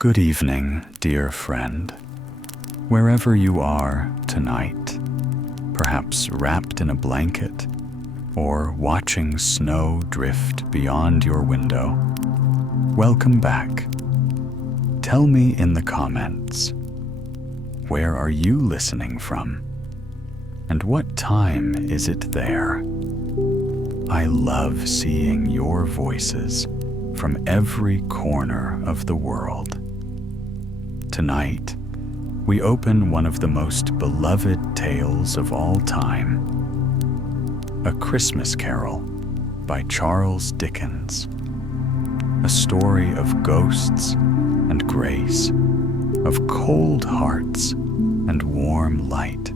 Good evening, dear friend, wherever you are tonight, perhaps wrapped in a blanket or watching snow drift beyond your window. Welcome back. Tell me in the comments, where are you listening from? And what time is it there? I love seeing your voices from every corner of the world. Tonight, we open one of the most beloved tales of all time, A Christmas Carol by Charles Dickens. A story of ghosts and grace, of cold hearts and warm light,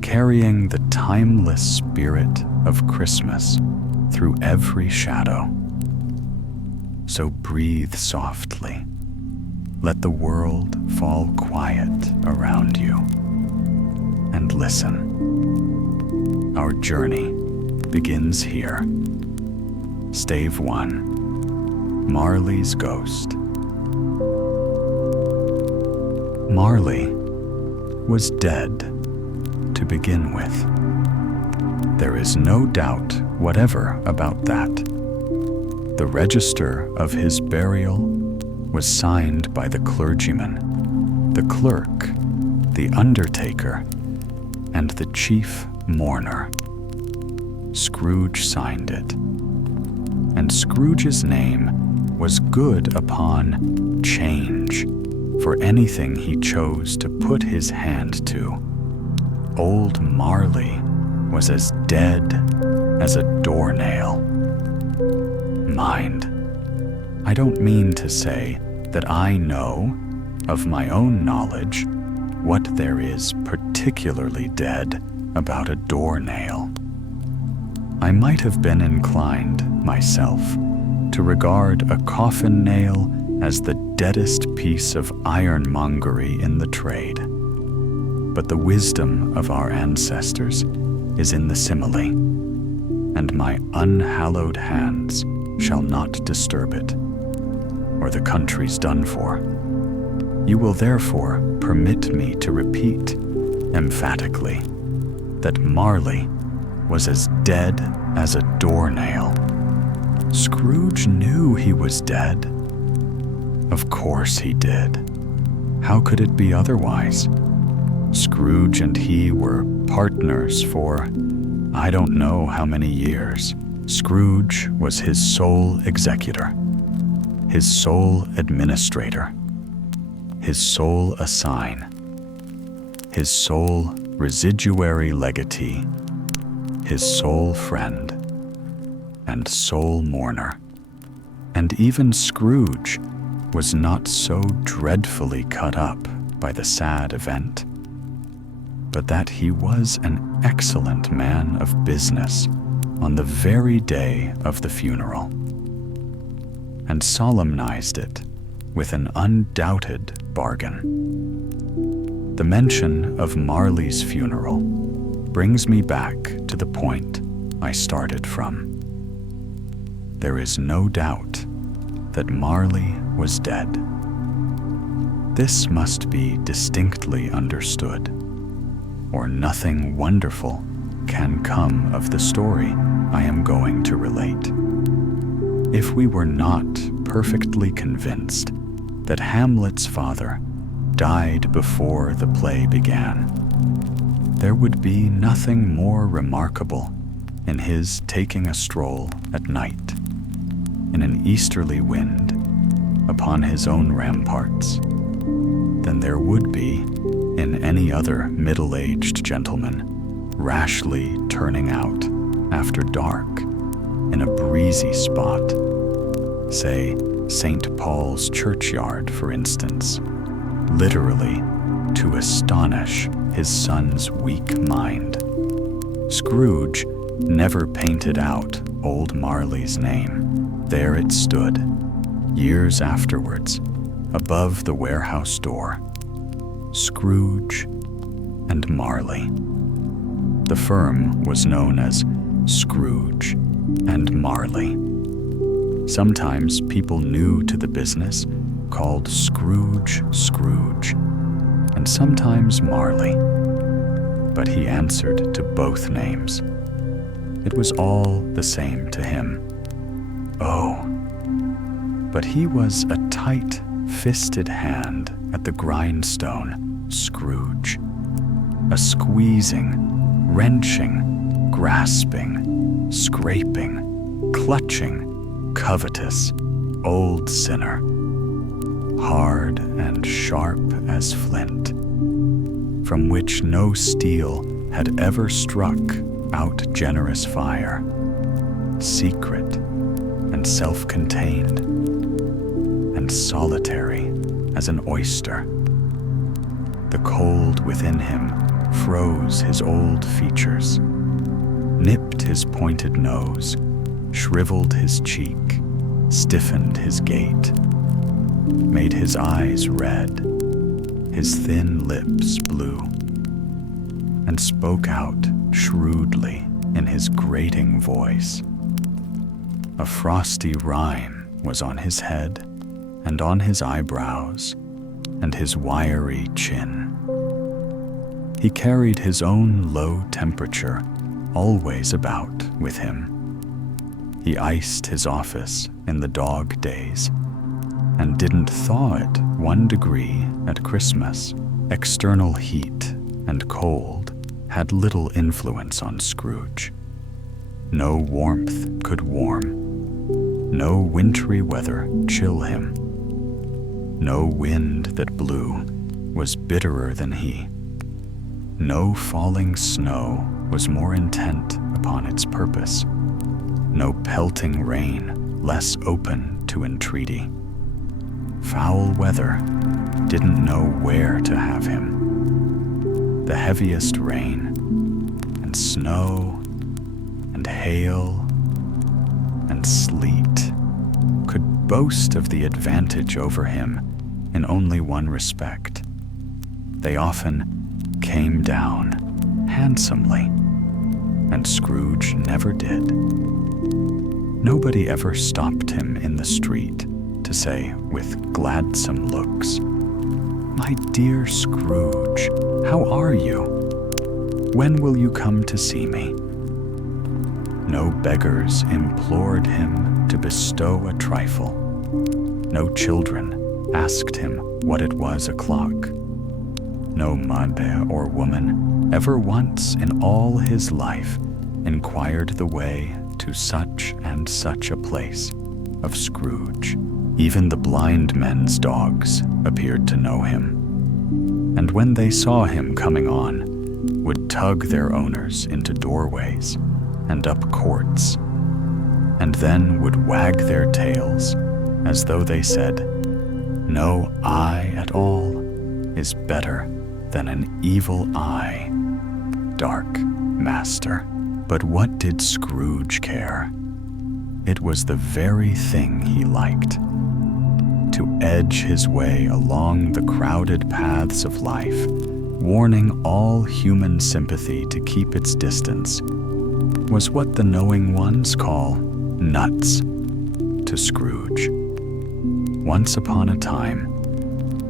carrying the timeless spirit of Christmas through every shadow. So breathe softly. Let the world fall quiet around you. And listen. Our journey begins here. Stave I, Marley's Ghost. Marley was dead to begin with. There is no doubt whatever about that. The register of his burial was signed by the clergyman, the clerk, the undertaker, and the chief mourner. Scrooge signed it, and Scrooge's name was good upon change for anything he chose to put his hand to. Old Marley was as dead as a doornail. Mind, I don't mean to say that I know, of my own knowledge, what there is particularly dead about a doornail. I might have been inclined, myself, to regard a coffin nail as the deadest piece of ironmongery in the trade. But the wisdom of our ancestors is in the simile, and my unhallowed hands shall not disturb it, or the country's done for. You will therefore permit me to repeat emphatically that Marley was as dead as a doornail. Scrooge knew he was dead. Of course he did. How could it be otherwise? Scrooge and he were partners for I don't know how many years. Scrooge was his sole executor, his sole administrator, his sole assign, his sole residuary legatee, his sole friend, and sole mourner. And even Scrooge was not so dreadfully cut up by the sad event, but that he was an excellent man of business on the very day of the funeral, and solemnized it with an undoubted bargain. The mention of Marley's funeral brings me back to the point I started from. There is no doubt that Marley was dead. This must be distinctly understood, or nothing wonderful can come of the story I am going to relate. If we were not perfectly convinced that Hamlet's father died before the play began, there would be nothing more remarkable in his taking a stroll at night, in an easterly wind, upon his own ramparts, than there would be in any other middle-aged gentleman rashly turning out after dark in a breezy spot, say St. Paul's churchyard, for instance, literally to astonish his son's weak mind. Scrooge never painted out old Marley's name. There it stood, years afterwards, above the warehouse door. Scrooge and Marley. The firm was known as Scrooge and Marley. Sometimes people new to the business called Scrooge, Scrooge, and sometimes Marley, but he answered to both names. It was all the same to him. Oh, but he was a tight-fisted hand at the grindstone, Scrooge, a squeezing, wrenching, grasping, scraping, clutching, covetous, old sinner, hard and sharp as flint, from which no steel had ever struck out generous fire, secret and self-contained, and solitary as an oyster. The cold within him froze his old features, nipped his pointed nose, shriveled his cheek, stiffened his gait, made his eyes red, his thin lips blue, and spoke out shrewdly in his grating voice. A frosty rime was on his head and on his eyebrows and his wiry chin. He carried his own low temperature always about with him. He iced his office in the dog days and didn't thaw it 1 degree at Christmas. External heat and cold had little influence on Scrooge. No warmth could warm, no wintry weather chill him. No wind that blew was bitterer than he. No falling snow was more intent upon its purpose. No pelting rain less open to entreaty. Foul weather didn't know where to have him. The heaviest rain and snow and hail and sleet could boast of the advantage over him in only one respect. They often came down handsomely, and Scrooge never did. Nobody ever stopped him in the street to say with gladsome looks, "My dear Scrooge, how are you? When will you come to see me?" No beggars implored him to bestow a trifle. No children asked him what it was o'clock. No mother or woman ever once in all his life inquired the way to such and such a place of Scrooge. Even the blind men's dogs appeared to know him, and when they saw him coming on, would tug their owners into doorways and up courts, and then would wag their tails as though they said, "No eye at all is better than an evil eye, dark master." But what did Scrooge care? It was the very thing he liked. To edge his way along the crowded paths of life, warning all human sympathy to keep its distance, was what the knowing ones call nuts to Scrooge. Once upon a time,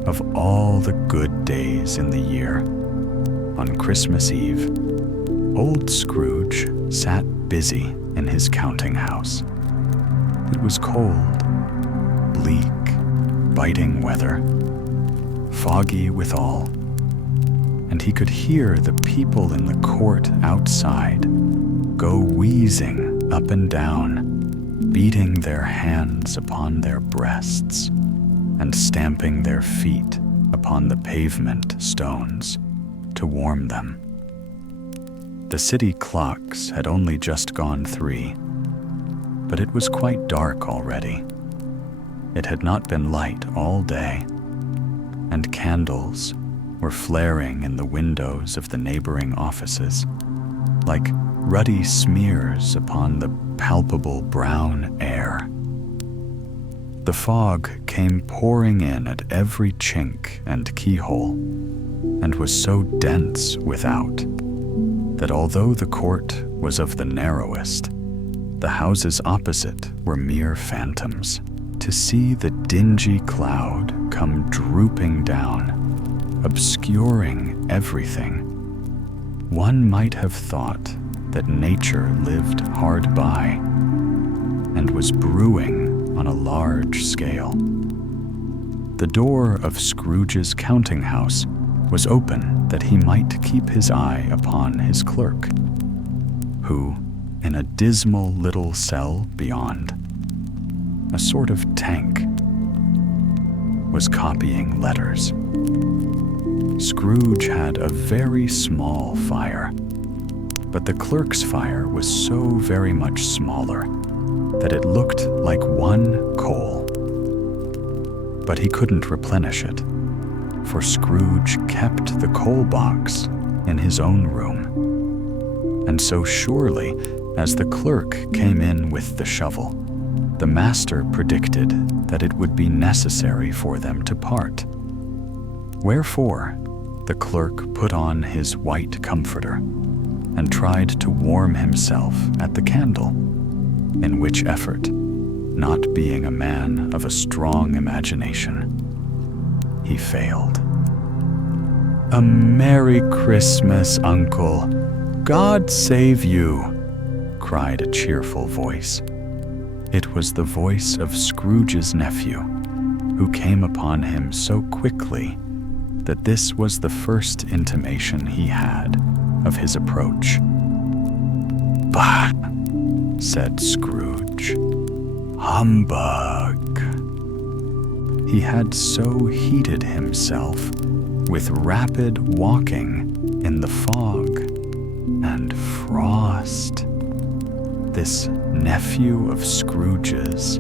of all the good days in the year, on Christmas Eve, old Scrooge sat busy in his counting house. It was cold, bleak, biting weather, foggy withal, and he could hear the people in the court outside go wheezing up and down, beating their hands upon their breasts and stamping their feet upon the pavement stones to warm them. The city clocks had only just gone 3, but it was quite dark already. It had not been light all day, and candles were flaring in the windows of the neighboring offices, like ruddy smears upon the palpable brown air. The fog came pouring in at every chink and keyhole, and was so dense without that although the court was of the narrowest, the houses opposite were mere phantoms to see the dingy cloud come drooping down, obscuring everything, one might have thought that nature lived hard by and was brewing on a large scale. The door of Scrooge's counting house was open that he might keep his eye upon his clerk, who, in a dismal little cell beyond, a sort of tank, was copying letters. Scrooge had a very small fire, but the clerk's fire was so very much smaller that it looked like one coal. But he couldn't replenish it, for Scrooge kept the coal box in his own room. And so surely as the clerk came in with the shovel, the master predicted that it would be necessary for them to part. Wherefore, the clerk put on his white comforter and tried to warm himself at the candle, in which effort, not being a man of a strong imagination, he failed. "A Merry Christmas, Uncle! God save you!" cried a cheerful voice. It was the voice of Scrooge's nephew, who came upon him so quickly that this was the first intimation he had of his approach. "Bah!" said Scrooge. "Humbug!" He had so heated himself with rapid walking in the fog and frost, this nephew of Scrooge's,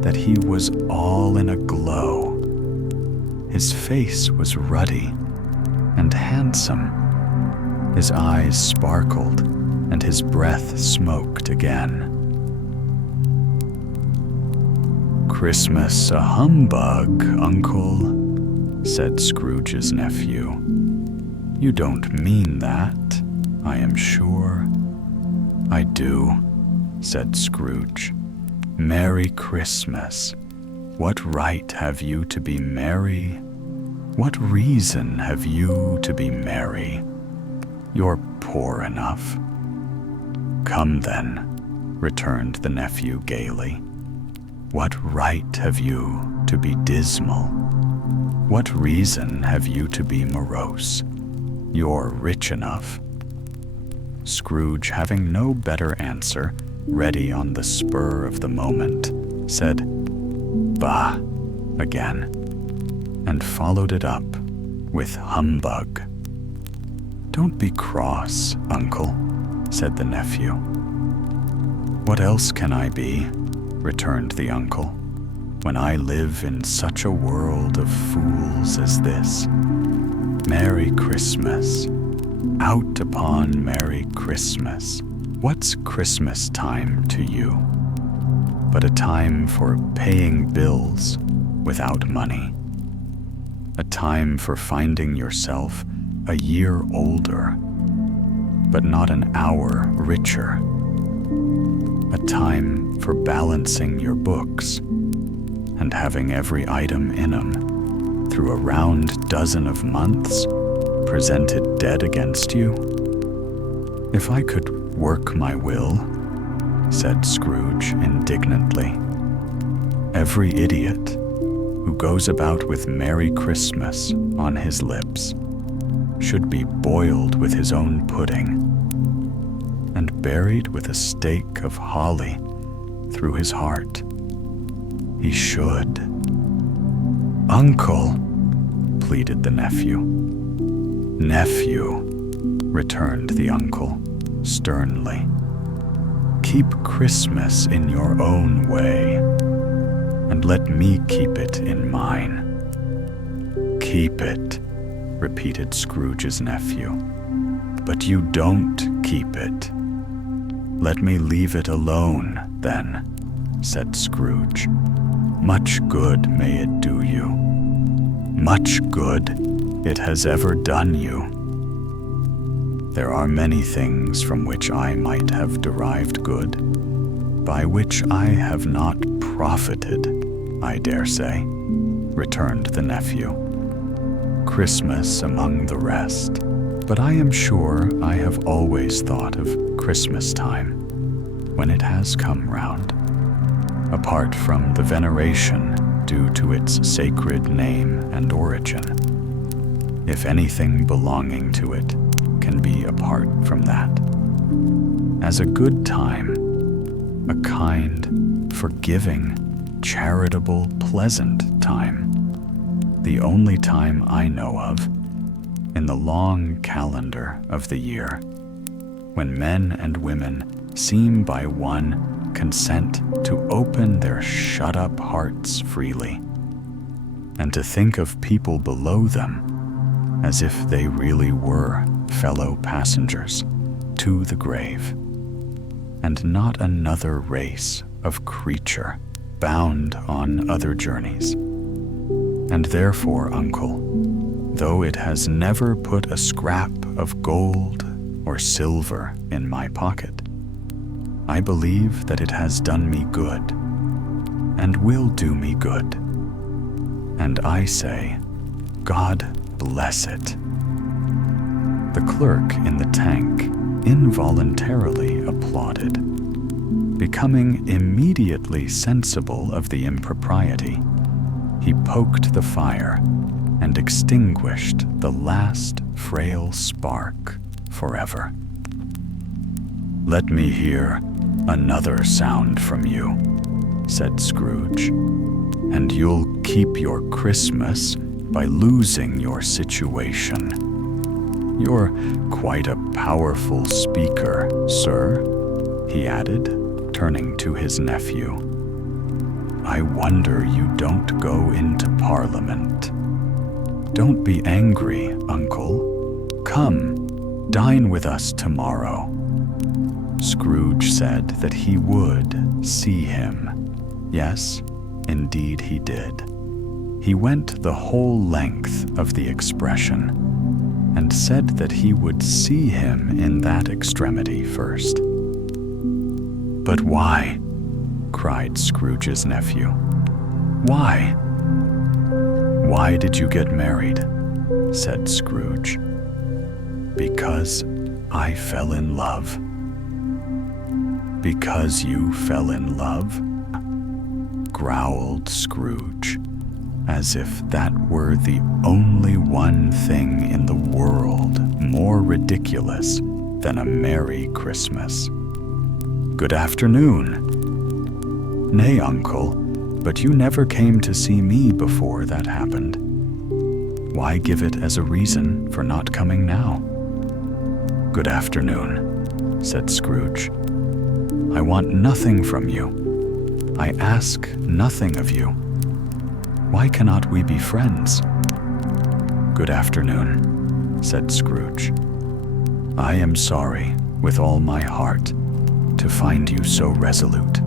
that he was all in a glow. His face was ruddy and handsome. His eyes sparkled and his breath smoked again. "Christmas a humbug, Uncle," said Scrooge's nephew. "You don't mean that, I am sure." "I do," said Scrooge. "Merry Christmas. What right have you to be merry? What reason have you to be merry? You're poor enough." "Come then," returned the nephew gaily. "What right have you to be dismal? What reason have you to be morose? You're rich enough." Scrooge, having no better answer, ready on the spur of the moment, said, "Bah!" again, and followed it up with humbug. "Don't be cross, Uncle," said the nephew. "What else can I be?" returned the uncle, "when I live in such a world of fools as this? Merry Christmas! Out upon Merry Christmas! What's Christmas time to you? But a time for paying bills without money. A time for finding yourself a year older, but not an hour richer. A time for balancing your books and having every item in 'em through a round dozen of months presented dead against you. If I could work my will," said Scrooge indignantly, "every idiot who goes about with Merry Christmas on his lips should be boiled with his own pudding and buried with a stake of holly through his heart. He should." "Uncle," pleaded the nephew. "Nephew," returned the uncle sternly, "keep Christmas in your own way, and let me keep it in mine." "Keep it," repeated Scrooge's nephew, "but you don't keep it." "Let me leave it alone, then," said Scrooge. "Much good may it do you. Much good it has ever done you. There are many things from which I might have derived good, by which I have not profited, I dare say, returned the nephew. Christmas among the rest, but I am sure I have always thought of Christmas time when it has come round, apart from the veneration due to its sacred name and origin, if anything belonging to it can be apart from that, as a good time, a kind, forgiving, charitable, pleasant time, the only time I know of in the long calendar of the year, when men and women seem by one consent to open their shut-up hearts freely, and to think of people below them as if they really were fellow passengers to the grave, and not another race of creature bound on other journeys. And therefore, uncle, though it has never put a scrap of gold or silver in my pocket, I believe that it has done me good, and will do me good. And I say, God bless it. The clerk in the tank involuntarily applauded, becoming immediately sensible of the impropriety. He poked the fire and extinguished the last frail spark forever. "Let me hear another sound from you," said Scrooge, "and you'll keep your Christmas by losing your situation. You're quite a powerful speaker, sir," he added, turning to his nephew. "I wonder you don't go into Parliament. Don't be angry, uncle. Come, dine with us tomorrow." Scrooge said that he would see him. Yes, indeed he did. He went the whole length of the expression, and said that he would see him in that extremity first. "But why?" cried Scrooge's nephew. "Why?" "Why did you get married?" said Scrooge. "Because I fell in love." "Because you fell in love?" growled Scrooge, as if that were the only one thing in the world more ridiculous than a Merry Christmas. "Good afternoon." "Nay, uncle, but you never came to see me before that happened. Why give it as a reason for not coming now?" "Good afternoon," said Scrooge. "I want nothing from you. I ask nothing of you. Why cannot we be friends?" "Good afternoon," said Scrooge. "I am sorry, with all my heart, to find you so resolute.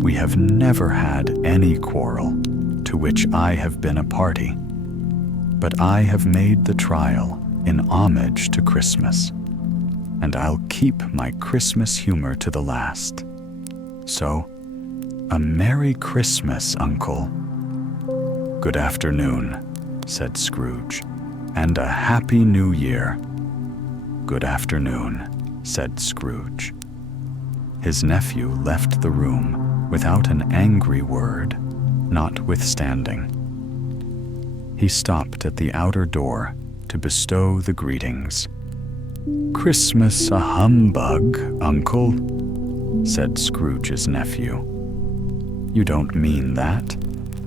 We have never had any quarrel to which I have been a party, but I have made the trial in homage to Christmas, and I'll keep my Christmas humor to the last. So, a Merry Christmas, uncle." "Good afternoon," said Scrooge, "and a Happy New Year." "Good afternoon," said Scrooge. His nephew left the room without an angry word, notwithstanding. He stopped at the outer door to bestow the greetings. "Christmas a humbug, uncle," said Scrooge's nephew. "You don't mean that,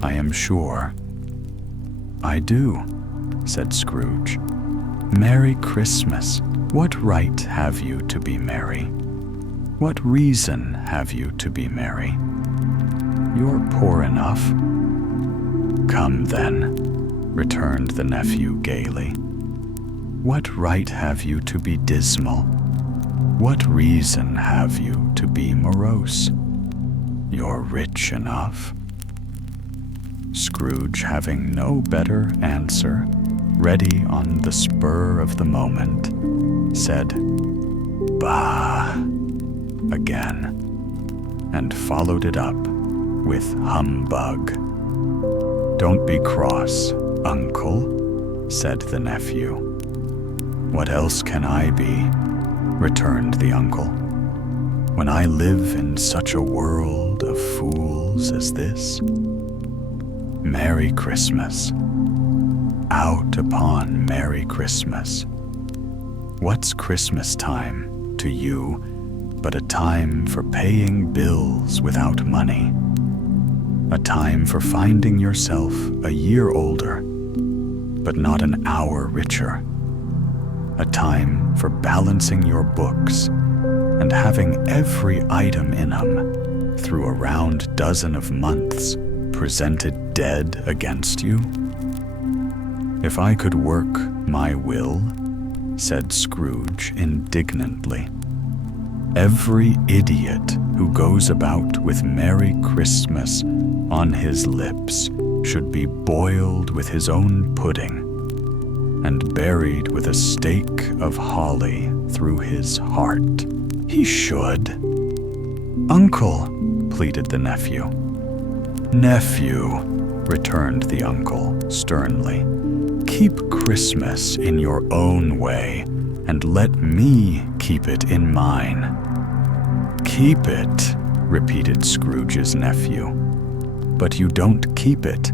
I am sure." "I do," said Scrooge. "Merry Christmas. What right have you to be merry? What reason have you to be merry? You're poor enough." "Come then," returned the nephew gaily. "What right have you to be dismal? What reason have you to be morose? You're rich enough." Scrooge, having no better answer, ready on the spur of the moment, said, "Bah!" again, and followed it up with humbug. "Don't be cross, uncle," said the nephew. "What else can I be?" returned the uncle, "when I live in such a world of fools as this? Merry Christmas. Out upon Merry Christmas. What's Christmas time to you but a time for paying bills without money? A time for finding yourself a year older, but not an hour richer. A time for balancing your books and having every item in them through a round dozen of months presented dead against you? If I could work my will," said Scrooge indignantly, "every idiot who goes about with Merry Christmas on his lips should be boiled with his own pudding and buried with a stake of holly through his heart. He should." "Uncle," pleaded the nephew. "Nephew," returned the uncle sternly, "keep Christmas in your own way and let me keep it in mine." "Keep it," repeated Scrooge's nephew, "but you don't keep it."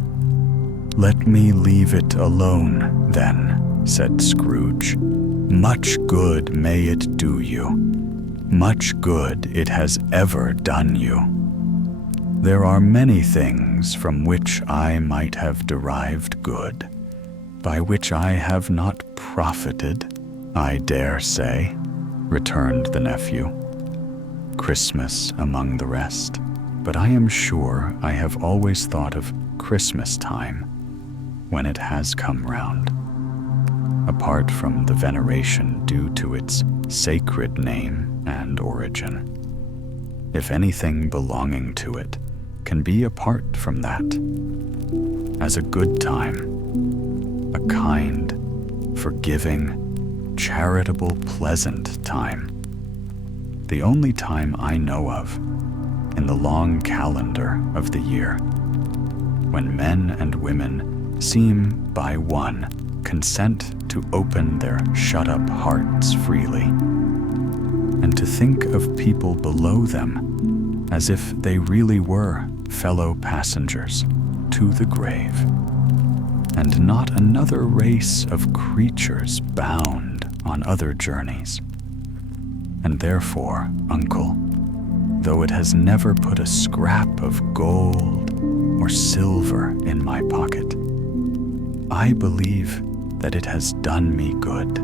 "Let me leave it alone, then," said Scrooge. "Much good may it do you. Much good it has ever done you. There are many things from which I might have derived good, by which I have not profited, I dare say," returned the nephew. "Christmas among the rest, but I am sure I have always thought of Christmas time when it has come round, apart from the veneration due to its sacred name and origin. If anything belonging to it can be apart from that, as a good time, a kind, forgiving, charitable, pleasant time, the only time I know of in the long calendar of the year, when men and women seem by one consent to open their shut-up hearts freely, and to think of people below them as if they really were fellow passengers to the grave, and not another race of creatures bound on other journeys. And therefore, uncle, though it has never put a scrap of gold or silver in my pocket, I believe that it has done me good,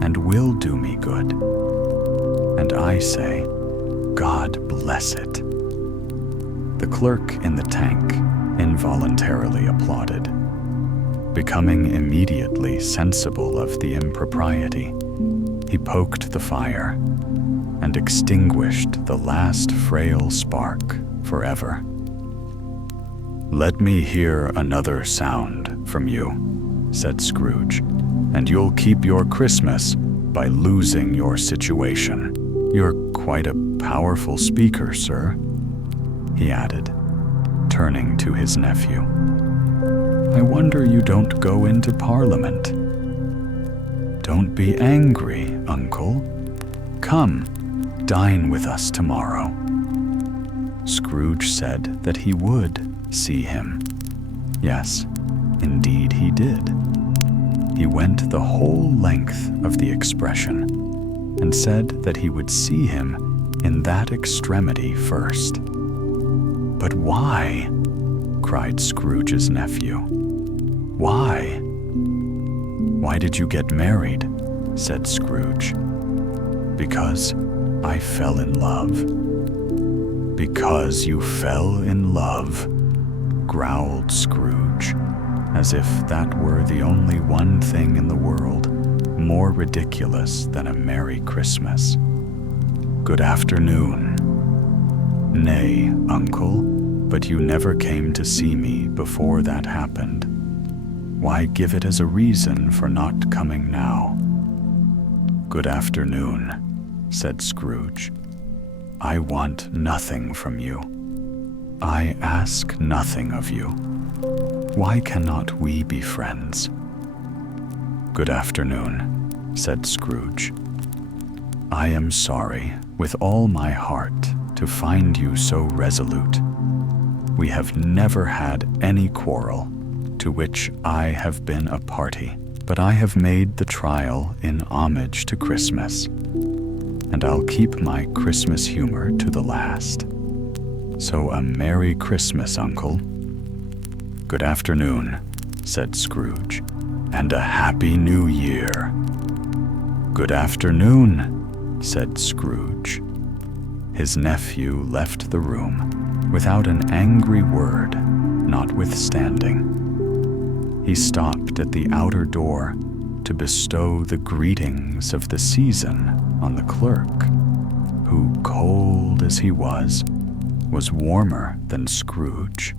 and will do me good, and I say, God bless it." The clerk in the tank involuntarily applauded. Becoming immediately sensible of the impropriety, he poked the fire and extinguished the last frail spark forever. "Let me hear another sound from you," said Scrooge, "and you'll keep your Christmas by losing your situation. You're quite a powerful speaker, sir," he added, turning to his nephew. "I wonder you don't go into Parliament." "Don't be angry, uncle. Come, dine with us tomorrow." Scrooge said that he would see him. Yes, indeed he did. He went the whole length of the expression, and said that he would see him in that extremity first. "But why?" cried Scrooge's nephew. "Why?" "Why did you get married?" said Scrooge. "Because I fell in love." "Because you fell in love," growled Scrooge, as if that were the only one thing in the world more ridiculous than a Merry Christmas. "Good afternoon." "Nay, uncle, but you never came to see me before that happened. Why give it as a reason for not coming now?" "Good afternoon," said Scrooge. "I want nothing from you. I ask nothing of you. Why cannot we be friends?" "Good afternoon," said Scrooge. "I am sorry with all my heart to find you so resolute. We have never had any quarrel to which I have been a party, but I have made the trial in homage to Christmas, and I'll keep my Christmas humor to the last. So a Merry Christmas, Uncle." "Good afternoon," said Scrooge, "and a Happy New Year." "Good afternoon," said Scrooge. His nephew left the room without an angry word, notwithstanding. He stopped at the outer door to bestow the greetings of the season on the clerk, who, cold as he was warmer than Scrooge,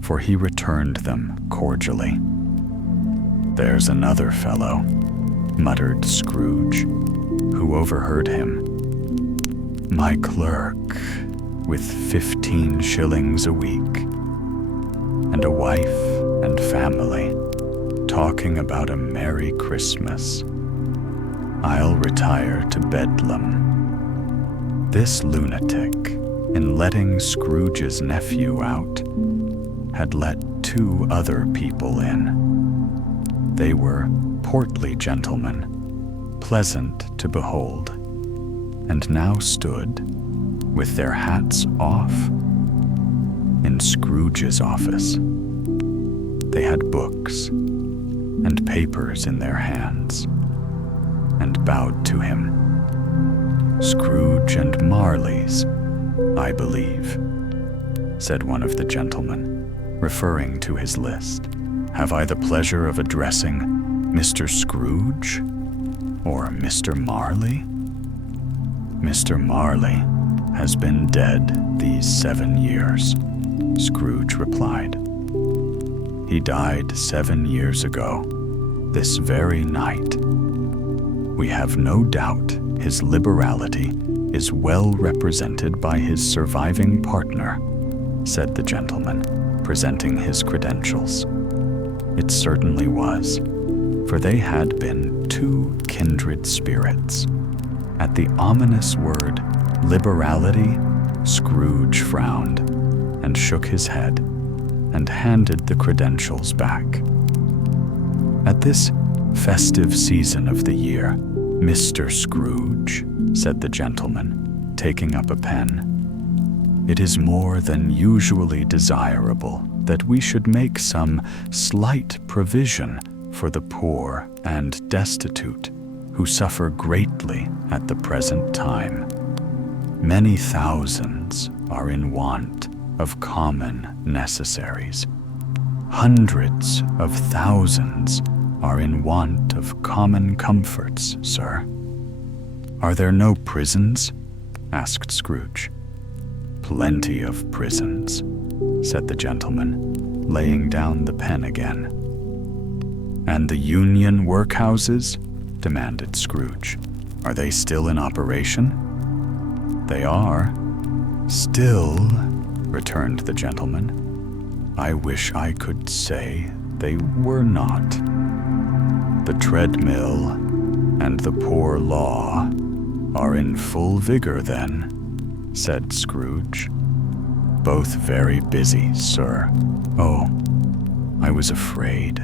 for he returned them cordially. "There's another fellow," muttered Scrooge, who overheard him. "My clerk, with 15 shillings a week, and a wife and family, talking about a Merry Christmas. I'll retire to Bedlam." This lunatic, in letting Scrooge's nephew out, had let 2 other people in. They were portly gentlemen, pleasant to behold, and now stood, with their hats off, in Scrooge's office. They had books and papers in their hands, and bowed to him. "Scrooge and Marley's, I believe," said one of the gentlemen, referring to his list. "Have I the pleasure of addressing Mr. Scrooge or Mr. Marley?" "Mr. Marley has been dead these 7 years," Scrooge replied. "He died 7 years ago, this very night. We have no doubt his liberality is well represented by his surviving partner," said the gentleman, presenting his credentials. It certainly was, for they had been 2 kindred spirits. At the ominous word liberality, Scrooge frowned and shook his head and handed the credentials back. "At this festive season of the year, Mr. Scrooge," said the gentleman, taking up a pen, "it is more than usually desirable that we should make some slight provision for the poor and destitute who suffer greatly at the present time. Many thousands are in want of common necessaries. Hundreds of thousands are in want of common comforts, sir." "Are there no prisons?" asked Scrooge. "Plenty of prisons," said the gentleman, laying down the pen again. "And the union workhouses?" demanded Scrooge. "Are they still in operation?" "They are." "Still," returned the gentleman, "I wish I could say they were not." "The treadmill and the poor law are in full vigor then," said Scrooge. "Both very busy, sir." "Oh, I was afraid,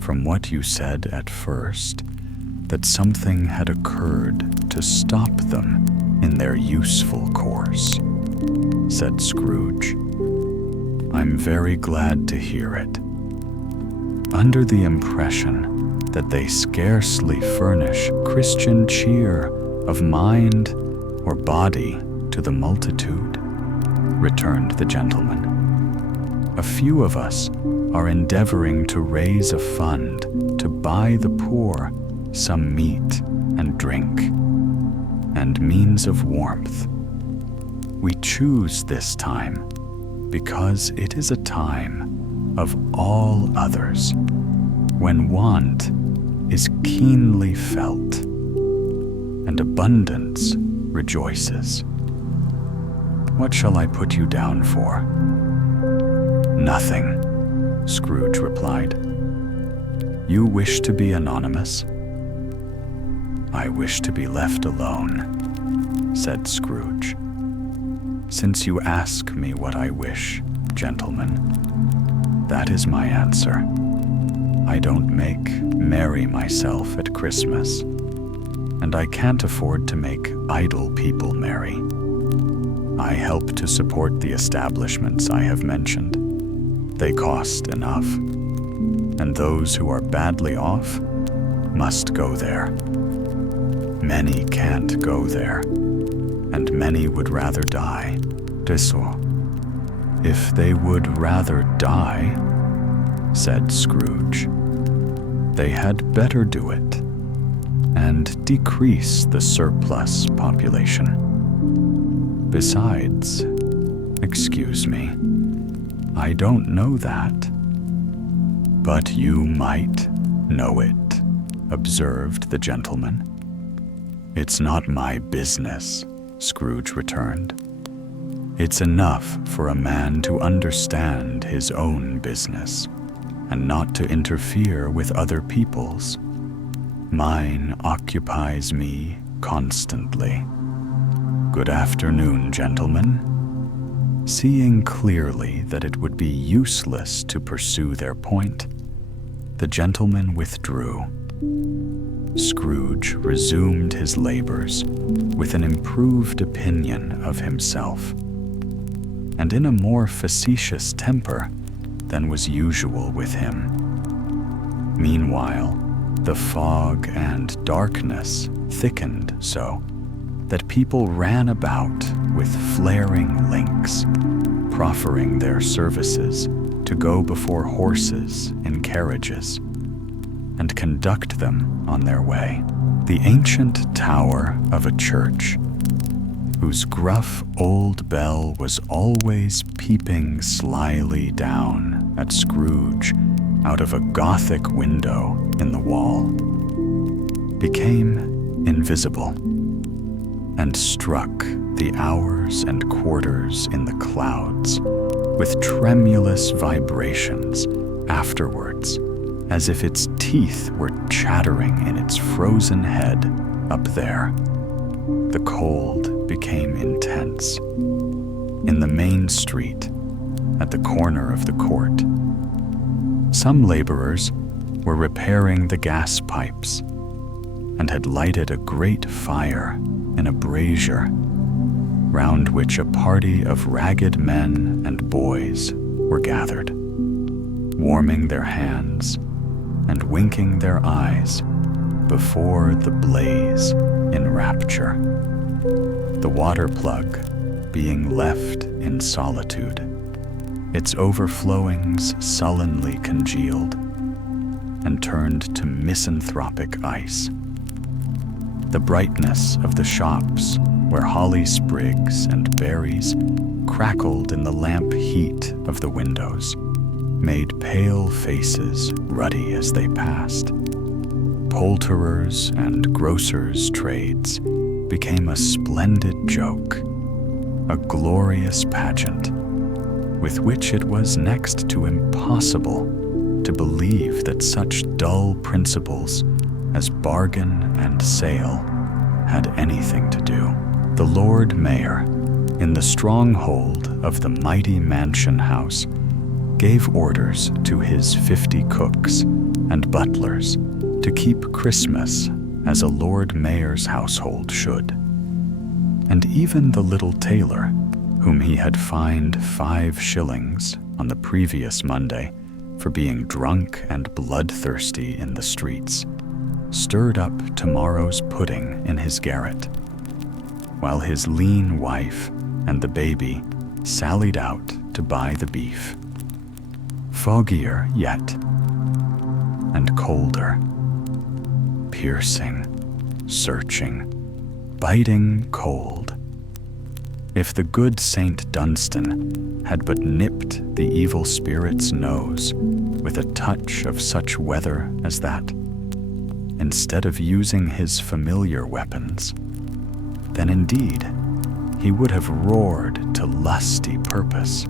from what you said at first, that something had occurred to stop them in their useful course," said Scrooge. "I'm very glad to hear it. Under the impression that they scarcely furnish Christian cheer of mind or body to the multitude," returned the gentleman. "A few of us are endeavoring to raise a fund to buy the poor some meat and drink and means of warmth. We choose this time because it is a time of all others when want is keenly felt and abundance rejoices. What shall I put you down for?" Nothing, Scrooge replied. You wish to be anonymous? I wish to be left alone, said Scrooge. Since you ask me what I wish, gentlemen, that is my answer. I don't make merry myself at Christmas, and I can't afford to make idle people merry. I help to support the establishments I have mentioned. They cost enough, and those who are badly off must go there. Many can't go there, and many would rather die. If they would rather die, said Scrooge, they had better do it, and decrease the surplus population. Besides, excuse me, I don't know that. But you might know it, observed the gentleman. It's not my business, Scrooge returned. It's enough for a man to understand his own business, and not to interfere with other people's. Mine occupies me constantly. Good afternoon, gentlemen. Seeing clearly that it would be useless to pursue their point, the gentleman withdrew. Scrooge resumed his labors with an improved opinion of himself, and in a more facetious temper than was usual with him. Meanwhile, the fog and darkness thickened so that people ran about with flaring links, proffering their services to go before horses in carriages and conduct them on their way. The ancient tower of a church, whose gruff old bell was always peeping slyly down at Scrooge out of a Gothic window in the wall, became invisible and struck the hours and quarters in the clouds with tremulous vibrations afterwards, as if its teeth were chattering in its frozen head up there. The cold became intense. In the main street, at the corner of the court, some laborers were repairing the gas pipes and had lighted a great fire in a brazier, round which a party of ragged men and boys were gathered, warming their hands and winking their eyes before the blaze in rapture, the water plug being left in solitude, its overflowings sullenly congealed and turned to misanthropic ice. The brightness of the shops where holly sprigs and berries crackled in the lamp heat of the windows made pale faces ruddy as they passed. Poulterers' and grocers' trades became a splendid joke, a glorious pageant, with which it was next to impossible to believe that such dull principles as bargain and sale had anything to do. The Lord Mayor, in the stronghold of the mighty mansion house, gave orders to his 50 cooks and butlers to keep Christmas as a Lord Mayor's household should. And even the little tailor, whom he had fined 5 shillings on the previous Monday for being drunk and bloodthirsty in the streets, stirred up tomorrow's pudding in his garret, while his lean wife and the baby sallied out to buy the beef. Foggier yet, and colder, piercing, searching, biting cold. If the good Saint Dunstan had but nipped the evil spirit's nose with a touch of such weather as that, instead of using his familiar weapons, then indeed he would have roared to lusty purpose.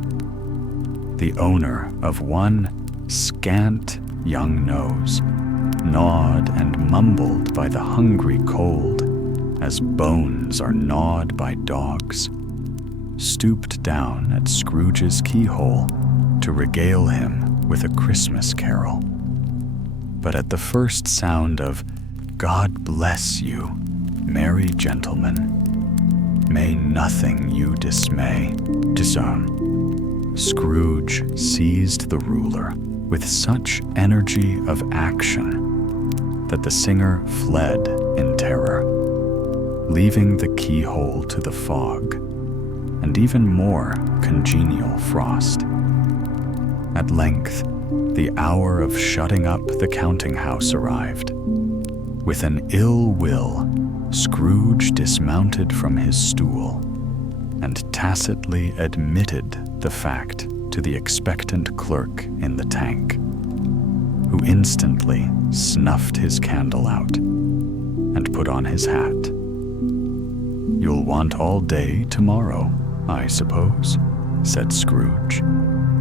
the owner of one scant young nose, gnawed and mumbled by the hungry cold as bones are gnawed by dogs, stooped down at Scrooge's keyhole to regale him with a Christmas carol. But at the first sound of "God bless you, merry gentlemen, may nothing you disown," Scrooge seized the ruler with such energy of action that the singer fled in terror, leaving the keyhole to the fog and even more congenial frost. At length, the hour of shutting up the counting house arrived. With an ill will, Scrooge dismounted from his stool and tacitly admitted the fact to the expectant clerk in the tank, who instantly snuffed his candle out and put on his hat. "You'll want all day tomorrow, I suppose," said Scrooge.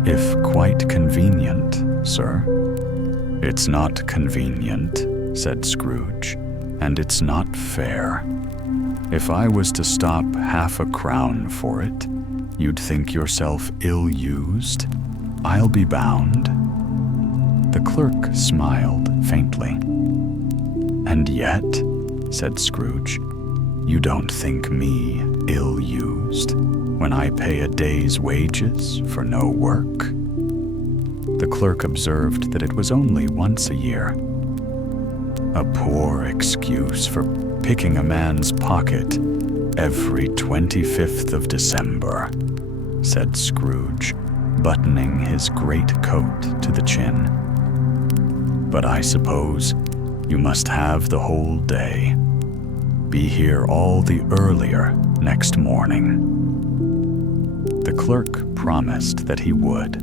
"If quite convenient, sir." "It's not convenient," said Scrooge, "and it's not fair. If I was to stop half a crown for it, you'd think yourself ill-used, I'll be bound." The clerk smiled faintly. "And yet," said Scrooge, "you don't think me ill-used when I pay a day's wages for no work?" The clerk observed that it was only once a year. "A poor excuse for picking a man's pocket every 25th of December," said Scrooge, buttoning his great coat to the chin. "But I suppose you must have the whole day. Be here all the earlier next morning." The clerk promised that he would,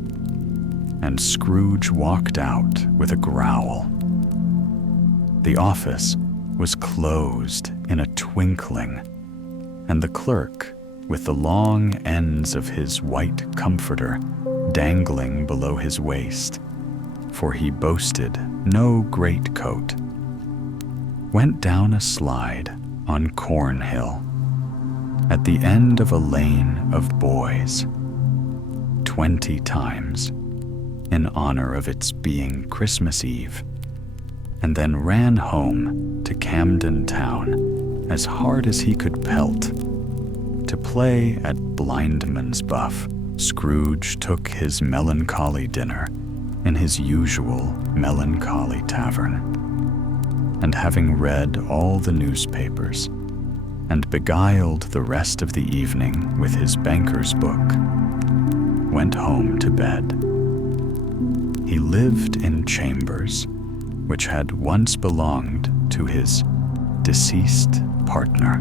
and Scrooge walked out with a growl. The office was closed in a twinkling, and the clerk, with the long ends of his white comforter dangling below his waist, for he boasted no great coat, went down a slide on Cornhill, at the end of a lane of boys, 20 times, in honor of its being Christmas Eve, and then ran home to Camden Town as hard as he could pelt. To play at blindman's buff, Scrooge took his melancholy dinner in his usual melancholy tavern, and having read all the newspapers and beguiled the rest of the evening with his banker's book, went home to bed. He lived in chambers which had once belonged to his deceased partner.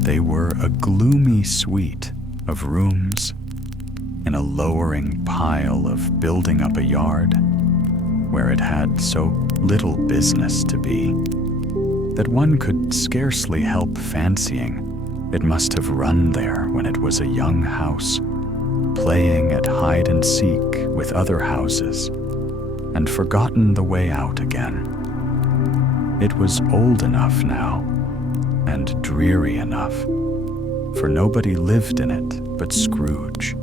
They were a gloomy suite of rooms in a lowering pile of building up a yard where it had so little business to be that one could scarcely help fancying it must have run there when it was a young house, playing at hide-and-seek with other houses, and forgotten the way out again. It was old enough now, and dreary enough, for nobody lived in it but Scrooge,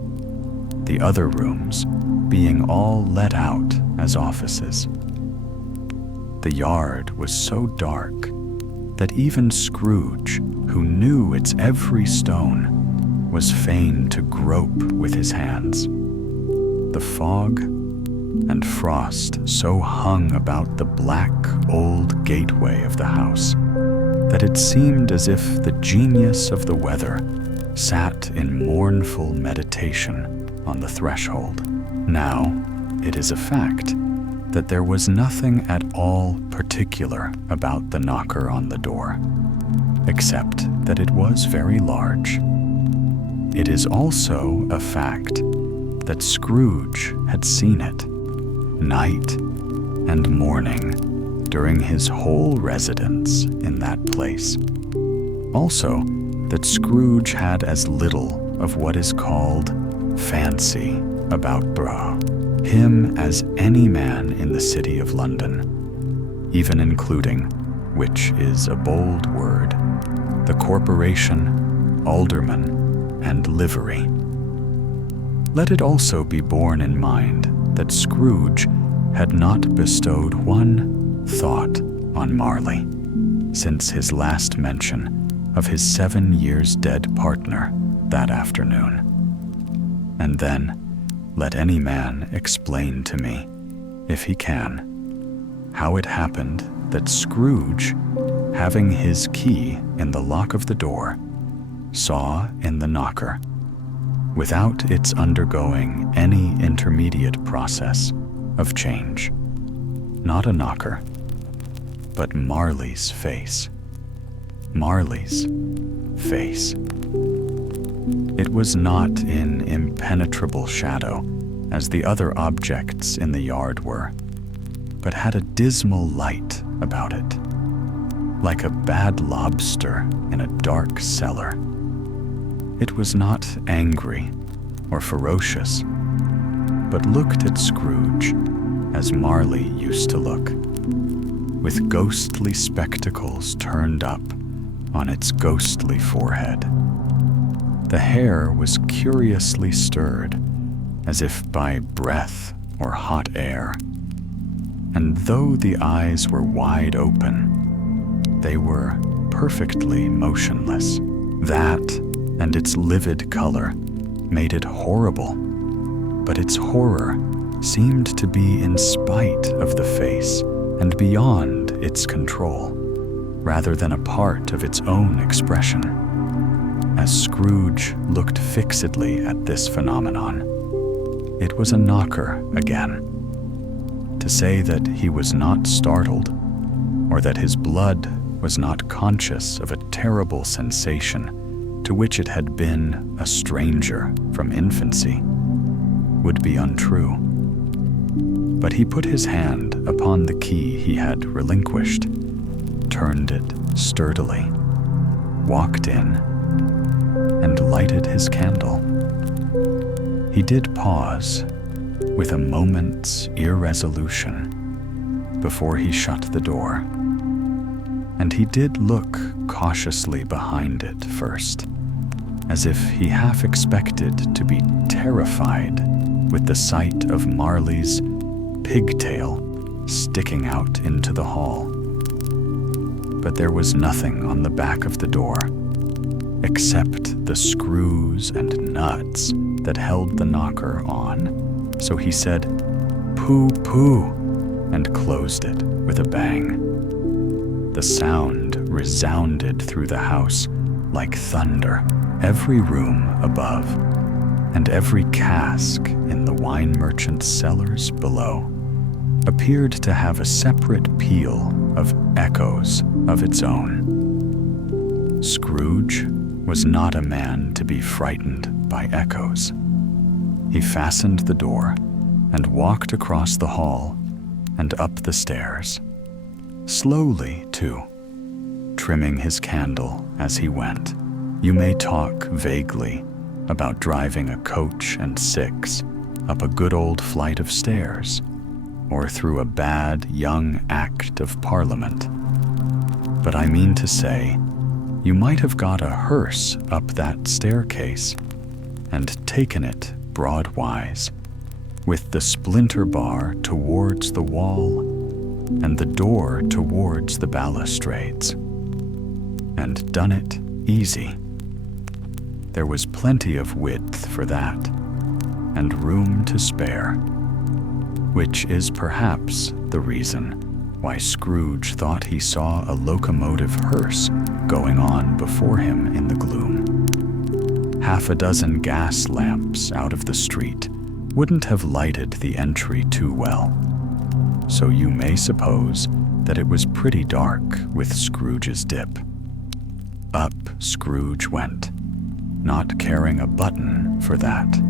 the other rooms being all let out as offices. The yard was so dark that even Scrooge, who knew its every stone, was fain to grope with his hands. The fog and frost so hung about the black old gateway of the house that it seemed as if the genius of the weather sat in mournful meditation on the threshold. Now, it is a fact that there was nothing at all particular about the knocker on the door, except that it was very large. It is also a fact that Scrooge had seen it, night and morning, during his whole residence in that place. Also, that Scrooge had as little of what is called fancy about bra, him as any man in the city of London, even including, which is a bold word, the corporation, alderman, and livery. Let it also be borne in mind that Scrooge had not bestowed one thought on Marley since his last mention of his 7 years dead partner that afternoon. And then, let any man explain to me, if he can, how it happened that Scrooge, having his key in the lock of the door, saw in the knocker, without its undergoing any intermediate process of change, not a knocker, but Marley's face. Marley's face. It was not in impenetrable shadow, as the other objects in the yard were, but had a dismal light about it, like a bad lobster in a dark cellar. It was not angry or ferocious, but looked at Scrooge as Marley used to look, with ghostly spectacles turned up on its ghostly forehead. The hair was curiously stirred, as if by breath or hot air, and though the eyes were wide open, they were perfectly motionless. That and its livid color made it horrible, but its horror seemed to be in spite of the face and beyond its control, rather than a part of its own expression. As Scrooge looked fixedly at this phenomenon, it was a knocker again. To say that he was not startled, or that his blood was not conscious of a terrible sensation to which it had been a stranger from infancy, would be untrue. But he put his hand upon the key he had relinquished, turned it sturdily, walked in, and lighted his candle. He did pause, with a moment's irresolution, before he shut the door, and he did look cautiously behind it first, as if he half expected to be terrified with the sight of Marley's pigtail sticking out into the hall. But there was nothing on the back of the door, except the screws and nuts that held the knocker on, so he said, "Pooh, pooh," and closed it with a bang. The sound resounded through the house like thunder. Every room above, and every cask in the wine merchant's cellars below, appeared to have a separate peal of echoes of its own. Scrooge was not a man to be frightened by echoes. He fastened the door and walked across the hall and up the stairs, slowly too, trimming his candle as he went. You may talk vaguely about driving a coach and six up a good old flight of stairs, or through a bad young Act of Parliament. But I mean to say, you might have got a hearse up that staircase and taken it broadwise, with the splinter bar towards the wall and the door towards the balustrades, and done it easy. There was plenty of width for that, and room to spare, which is perhaps the reason why Scrooge thought he saw a locomotive hearse going on before him in the gloom. Half a dozen gas lamps out of the street wouldn't have lighted the entry too well, so you may suppose that it was pretty dark with Scrooge's dip. Up Scrooge went, not caring a button for that.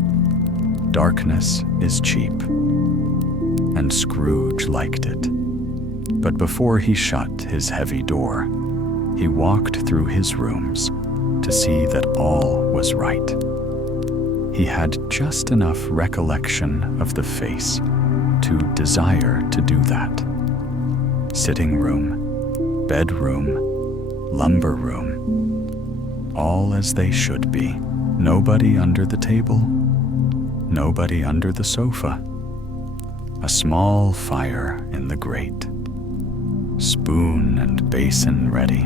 Darkness is cheap, and Scrooge liked it. But before he shut his heavy door, he walked through his rooms to see that all was right. he had just enough recollection of the face to desire to do that. Sitting room, bedroom, lumber room, all as they should be. Nobody under the table, nobody under the sofa. A small fire in the grate, spoon and basin ready,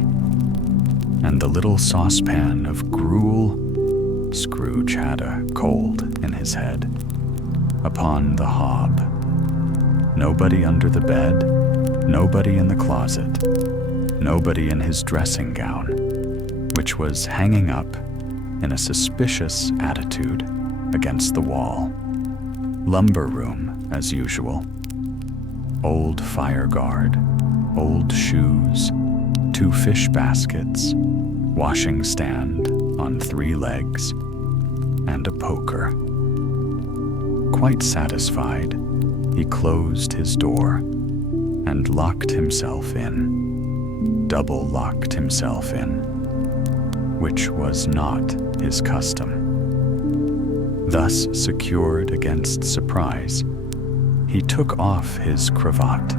and the little saucepan of gruel. Scrooge had a cold in his head. Upon the hob. Nobody under the bed, nobody in the closet, nobody in his dressing gown, which was hanging up in a suspicious attitude against the wall. Lumber room, as usual. Old fire guard, old shoes, 2 fish baskets, washing stand on 3 legs, and a poker. Quite satisfied, he closed his door and locked himself in, double-locked himself in, which was not his custom. Thus secured against surprise, he took off his cravat,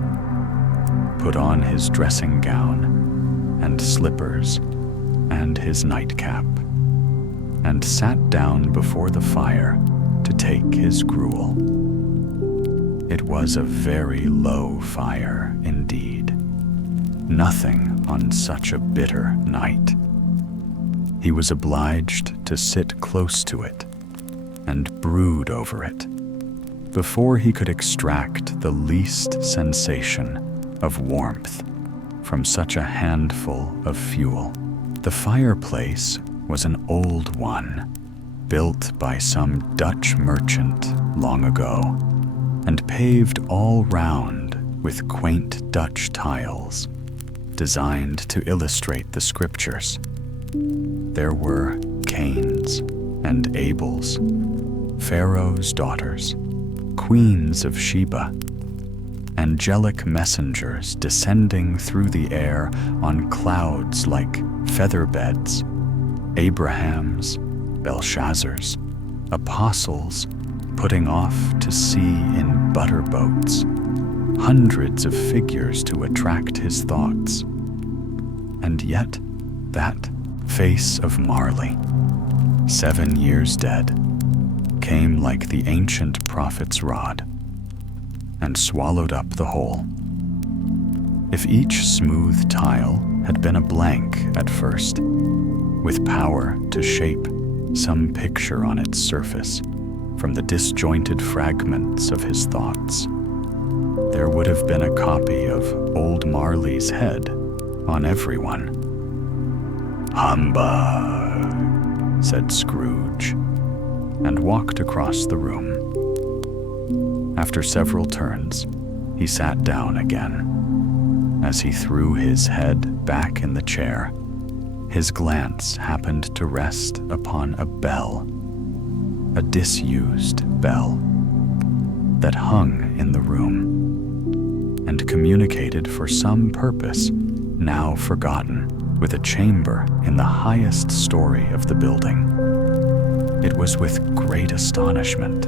put on his dressing gown and slippers and his nightcap, and sat down before the fire to take his gruel. It was a very low fire indeed. Nothing on such a bitter night. He was obliged to sit close to it and brood over it before he could extract the least sensation of warmth from such a handful of fuel. The fireplace was an old one, built by some Dutch merchant long ago, and paved all round with quaint Dutch tiles, designed to illustrate the scriptures. There were Cains and Abels, Pharaoh's daughters, queens of Sheba, angelic messengers descending through the air on clouds like feather beds, Abrahams, Belshazzars, apostles putting off to sea in butter boats, hundreds of figures to attract his thoughts. And yet, that face of Marley, 7 years dead, came like the ancient prophet's rod and swallowed up the whole. If each smooth tile had been a blank at first, with power to shape some picture on its surface from the disjointed fragments of his thoughts, there would have been a copy of old Marley's head on everyone. "Humbug," said Scrooge, and walked across the room. After several turns, he sat down again. As he threw his head back in the chair, his glance happened to rest upon a bell, a disused bell, that hung in the room, and communicated for some purpose now forgotten with a chamber in the highest story of the building. It was with great astonishment,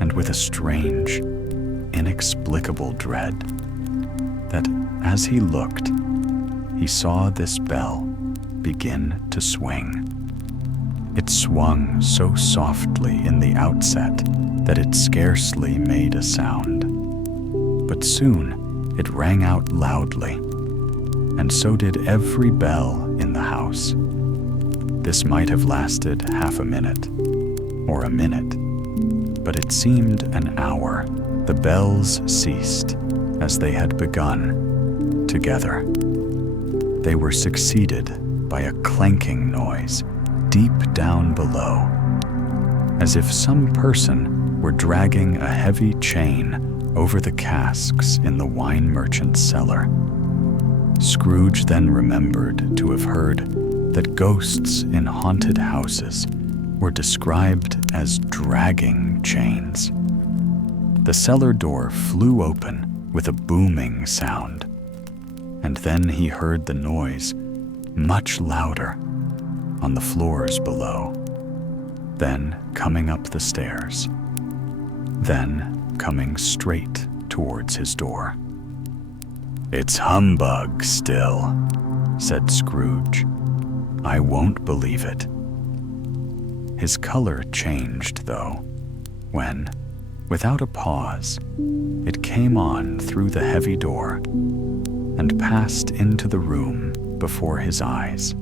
and with a strange, inexplicable dread, that as he looked, he saw this bell begin to swing. It swung so softly in the outset that it scarcely made a sound. But soon it rang out loudly, and so did every bell in the house. This might have lasted half a minute, or a minute, but it seemed an hour. The bells ceased as they had begun, together. They were succeeded by a clanking noise deep down below, as if some person were dragging a heavy chain over the casks in the wine merchant's cellar. Scrooge then remembered to have heard that ghosts in haunted houses were described as dragging chains. The cellar door flew open with a booming sound, and then he heard the noise much louder on the floors below. then coming up the stairs, then coming straight towards his door. "It's humbug still," said Scrooge. "I won't believe it." His color changed, though, when, without a pause, it came on through the heavy door and passed into the room before his eyes.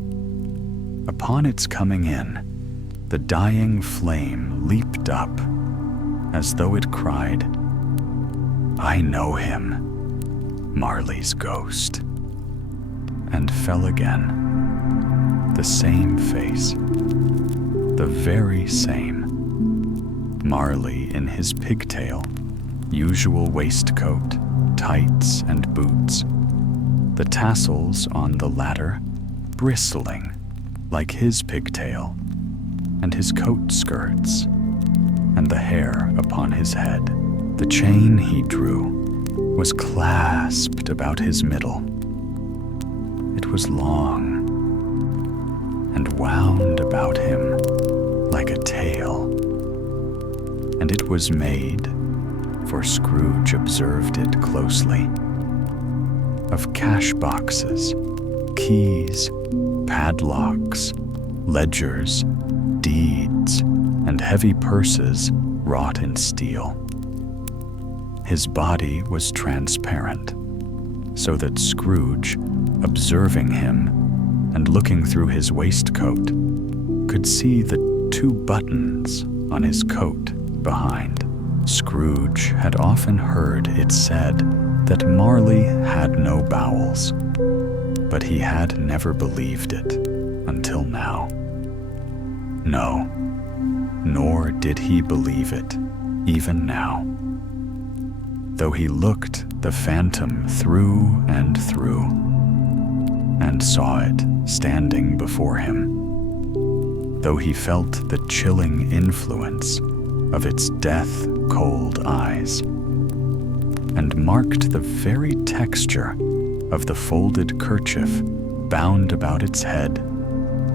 Upon its coming in, the dying flame leaped up as though it cried, "I know him, Marley's ghost," and fell again. The same face, the very same. Marley in his pigtail, usual waistcoat, tights, and boots, the tassels on the latter bristling like his pigtail, and his coat skirts, and the hair upon his head. The chain he drew was clasped about his middle. It was long and wound about him like a tail, and it was made, for Scrooge observed it closely, of cash boxes, keys, padlocks, ledgers, deeds, and heavy purses wrought in steel. His body was transparent, so that Scrooge, observing him and looking through his waistcoat, could see the 2 buttons on his coat behind. Scrooge had often heard it said that Marley had no bowels, but he had never believed it until now. No, nor did he believe it even now, though he looked the phantom through and through, and saw it standing before him, though he felt the chilling influence of its death-cold eyes, and marked the very texture of the folded kerchief bound about its head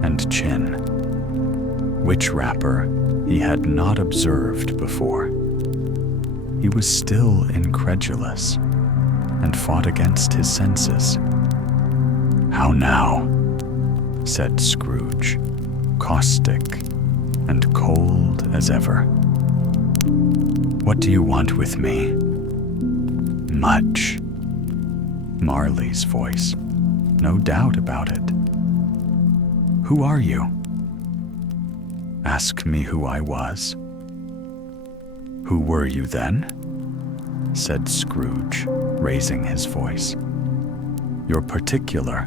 and chin, which wrapper he had not observed before. He was still incredulous, and fought against his senses. "How now?" said Scrooge, caustic and cold as ever. "What do you want with me?" "Much." Marley's voice, no doubt about it. "Who are you?" "Ask me who I was." "Who were you then?" said Scrooge, raising his voice. "You're particular,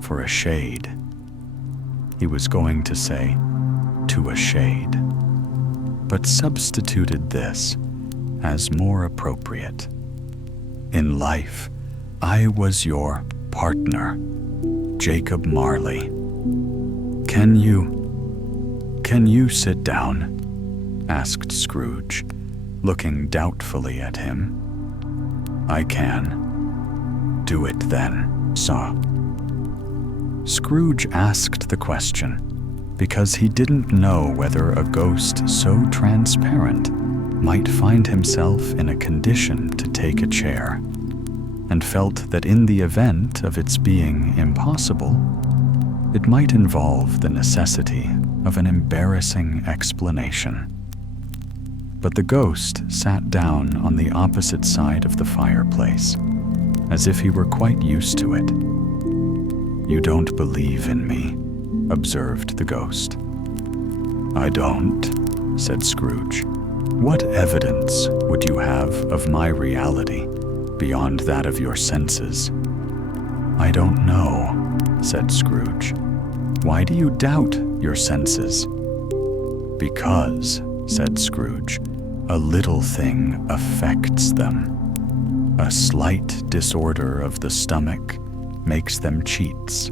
for a shade." He was going to say, "to a shade," but substituted this as more appropriate. "In life, I was your partner, Jacob Marley. Can you sit down?" asked Scrooge, looking doubtfully at him. "I can." "Do it then, sir." Scrooge asked the question because he didn't know whether a ghost so transparent might find himself in a condition to take a chair, and felt that in the event of its being impossible, it might involve the necessity of an embarrassing explanation. But the ghost sat down on the opposite side of the fireplace, as if he were quite used to it. "You don't believe in me," observed the ghost. "I don't," said Scrooge. "What evidence would you have of my reality beyond that of your senses?" "I don't know," said Scrooge. "Why do you doubt your senses?" "Because," said Scrooge, "a little thing affects them. A slight disorder of the stomach makes them cheats.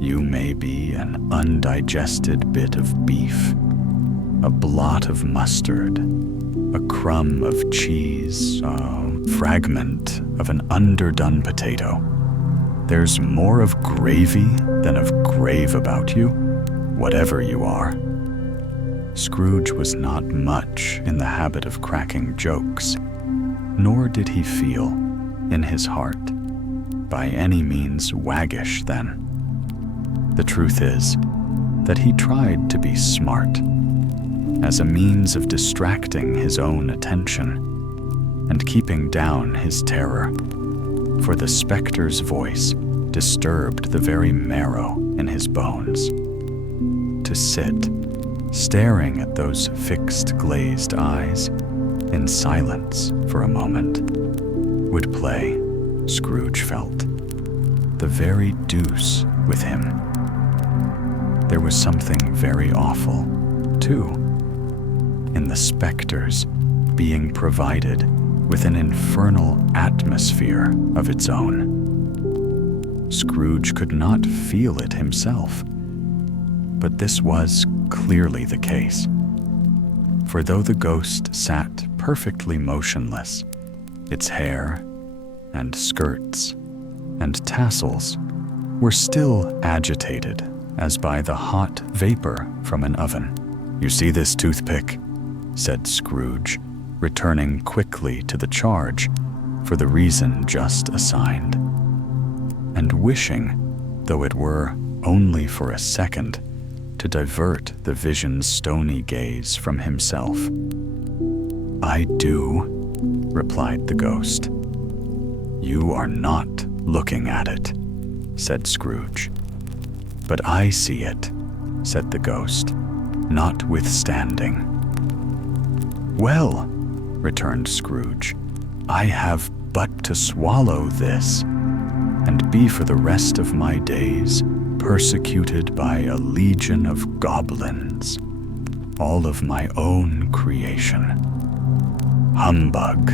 You may be an undigested bit of beef, a blot of mustard, a crumb of cheese, a fragment of an underdone potato. There's more of gravy than of grave about you, whatever you are. Scrooge was not much in the habit of cracking jokes, nor did he feel, in his heart, by any means waggish then. The truth is that he tried to be smart, as a means of distracting his own attention and keeping down his terror, for the specter's voice disturbed the very marrow in his bones. To sit, staring at those fixed glazed eyes, in silence for a moment, would play, Scrooge felt, the very deuce with him. There was something very awful, too, in the specter's being provided with an infernal atmosphere of its own. Scrooge could not feel it himself, but this was clearly the case. For though the ghost sat perfectly motionless, its hair and skirts and tassels were still agitated as by the hot vapor from an oven. "You see this toothpick?" said Scrooge, returning quickly to the charge for the reason just assigned, and wishing, though it were only for a second, to divert the vision's stony gaze from himself. "I do," replied the ghost. "You are not looking at it," said Scrooge. "But I see it," said the ghost, notwithstanding. "Well," returned Scrooge, "I have but to swallow this, and be for the rest of my days persecuted by a legion of goblins, all of my own creation. Humbug,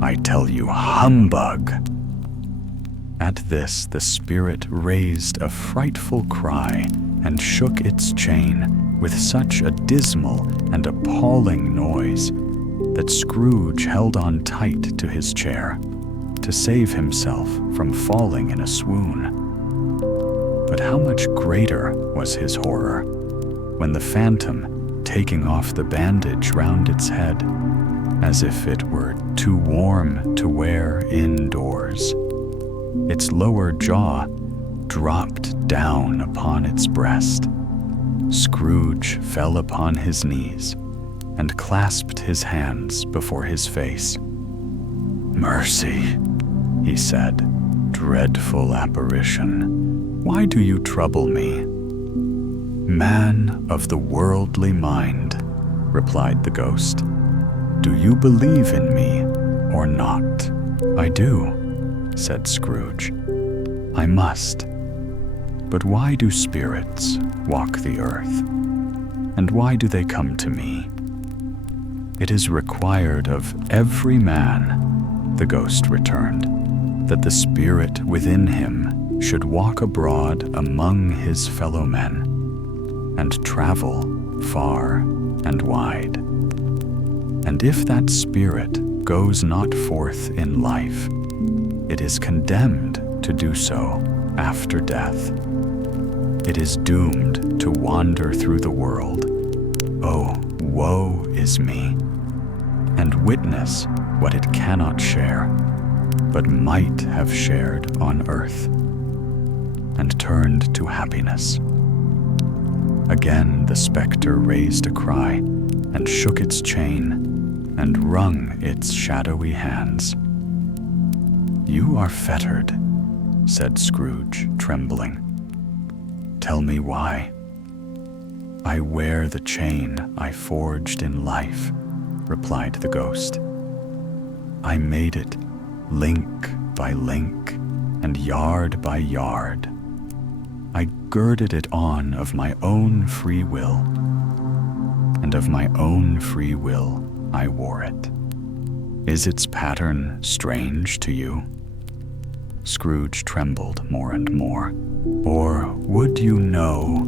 I tell you, humbug!" At this the spirit raised a frightful cry and shook its chain with such a dismal and appalling noise that Scrooge held on tight to his chair to save himself from falling in a swoon. But how much greater was his horror when the phantom, taking off the bandage round its head, as if it were too warm to wear indoors, its lower jaw dropped down upon its breast. Scrooge fell upon his knees and clasped his hands before his face. "Mercy," he said, "dreadful apparition, why do you trouble me?" "Man of the worldly mind," replied the ghost, "do you believe in me or not?" "I do," said Scrooge. "I must. But why do spirits walk the earth? And why do they come to me?" "It is required of every man," the ghost returned, "that the spirit within him should walk abroad among his fellow men, and travel far and wide. And if that spirit goes not forth in life, it is condemned to do so after death. It is doomed to wander through the world. Oh, woe is me! And witness what it cannot share, but might have shared on earth, and turned to happiness." Again the spectre raised a cry, and shook its chain, and wrung its shadowy hands. "You are fettered," said Scrooge, trembling. "Tell me why." "I wear the chain I forged in life," replied the ghost. "I made it link by link and yard by yard. I girded it on of my own free will, and of my own free will I wore it. Is its pattern strange to you?" Scrooge trembled more and more. "Or would you know,"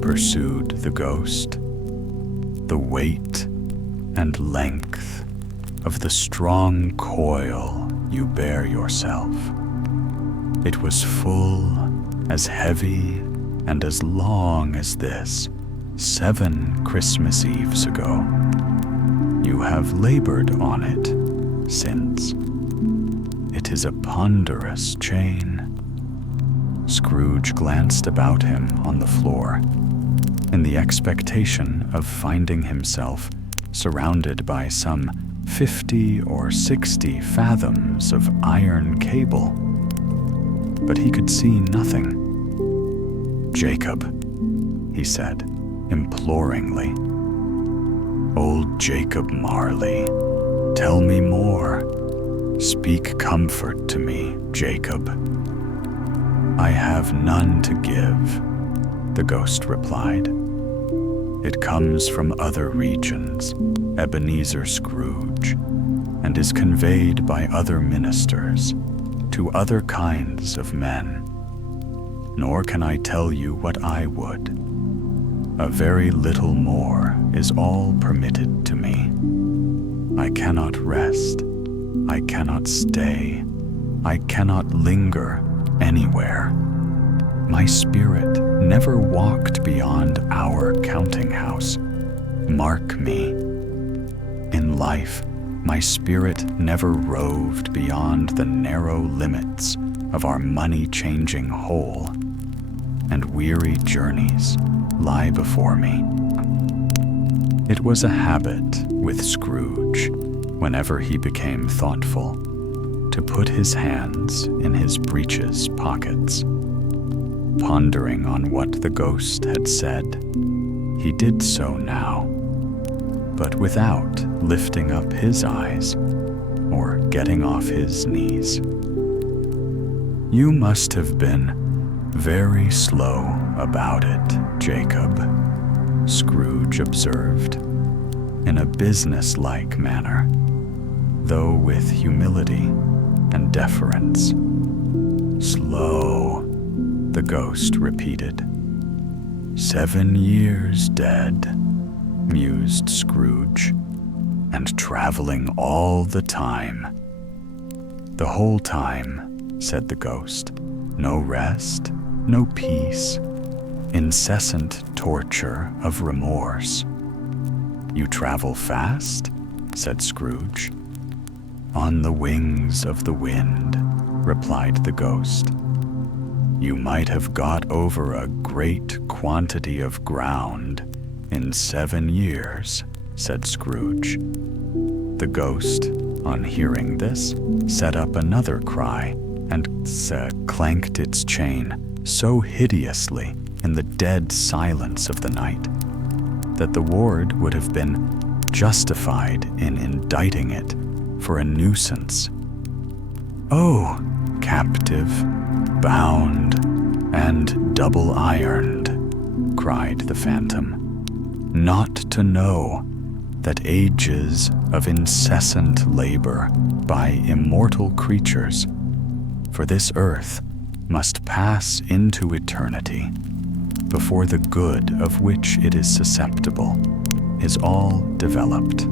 pursued the ghost, "the weight and length of the strong coil you bear yourself? It was full, as heavy, and as long as this, 7 Christmas Eves ago. You have labored on it since. It is a ponderous chain. Scrooge glanced about him on the floor, in the expectation of finding himself surrounded by some 50 or 60 fathoms of iron cable. But he could see nothing. "Jacob," he said, imploringly. "Old Jacob Marley, tell me more. Speak comfort to me, Jacob." "I have none to give," the ghost replied. "It comes from other regions, Ebenezer Scrooge, and is conveyed by other ministers to other kinds of men. Nor can I tell you what I would. A very little more is all permitted to me. I cannot rest, I cannot stay, I cannot linger anywhere. My spirit never walked beyond our counting house. Mark me. In life, my spirit never roved beyond the narrow limits of our money-changing hole, and weary journeys lie before me." It was a habit with Scrooge, whenever he became thoughtful, to put his hands in his breeches pockets. Pondering on what the ghost had said, he did so now, but without lifting up his eyes or getting off his knees. "You must have been very slow about it, Jacob," Scrooge observed, in a business-like manner, though with humility and deference. "Slow," the ghost repeated. 7 years dead," mused Scrooge, "and traveling all the time." "The whole time," said the ghost. "No rest, no peace, incessant torture of remorse." "You travel fast?" said Scrooge. "On the wings of the wind," replied the ghost. "You might have got over a great quantity of ground in 7 years," said Scrooge. The ghost, on hearing this, set up another cry and clanked its chain so hideously in the dead silence of the night that the ward would have been justified in indicting it for a nuisance. "Oh, captive, bound, and double-ironed," cried the phantom, "not to know that ages of incessant labor by immortal creatures for this earth must pass into eternity before the good of which it is susceptible is all developed.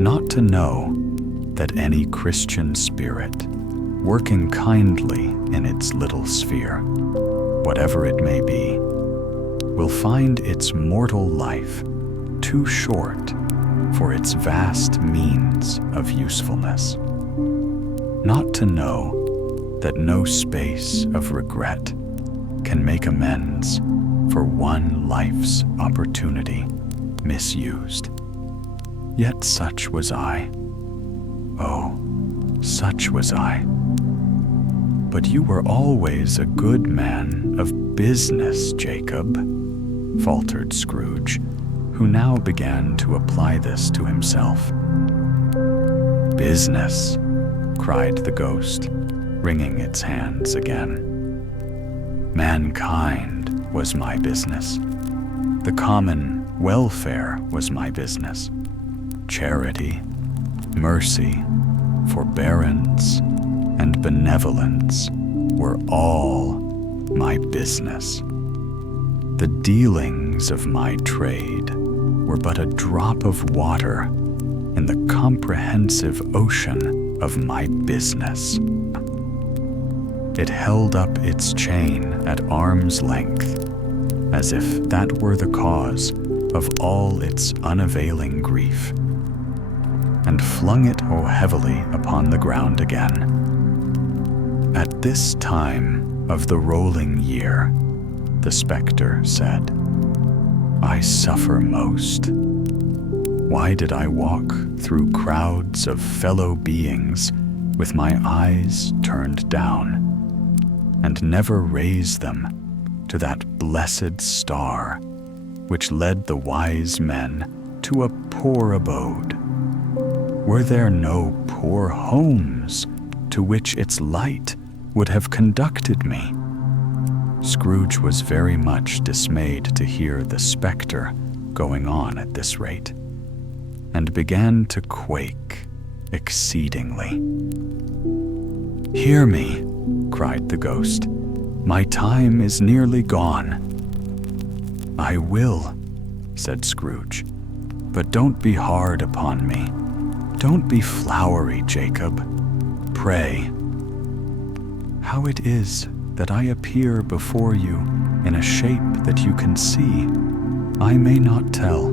Not to know that any Christian spirit, working kindly in its little sphere, whatever it may be, will find its mortal life too short for its vast means of usefulness. Not to know that no space of regret can make amends for one life's opportunity misused. Yet such was I. Oh, such was I. But you were always a good man of business, Jacob," faltered Scrooge, who now began to apply this to himself. "Business," cried the ghost, wringing its hands again. "Mankind was my business. The common welfare was my business. Charity, mercy, forbearance, and benevolence were all my business. The dealings of my trade were but a drop of water in the comprehensive ocean of my business. It held up its chain at arm's length as if that were the cause of all its unavailing grief, and flung it heavily upon the ground again. "At this time of the rolling year," the spectre said, "I suffer most. Why did I walk through crowds of fellow beings with my eyes turned down, and never raise them to that blessed star which led the wise men to a poor abode? Were there no poor homes to which its light would have conducted me?" Scrooge was very much dismayed to hear the spectre going on at this rate, and began to quake exceedingly. "Hear me," cried the ghost. "My time is nearly gone." "I will," said Scrooge, "but don't be hard upon me. Don't be flowery, Jacob. Pray. How it is that I appear before you in a shape that you can see, I may not tell.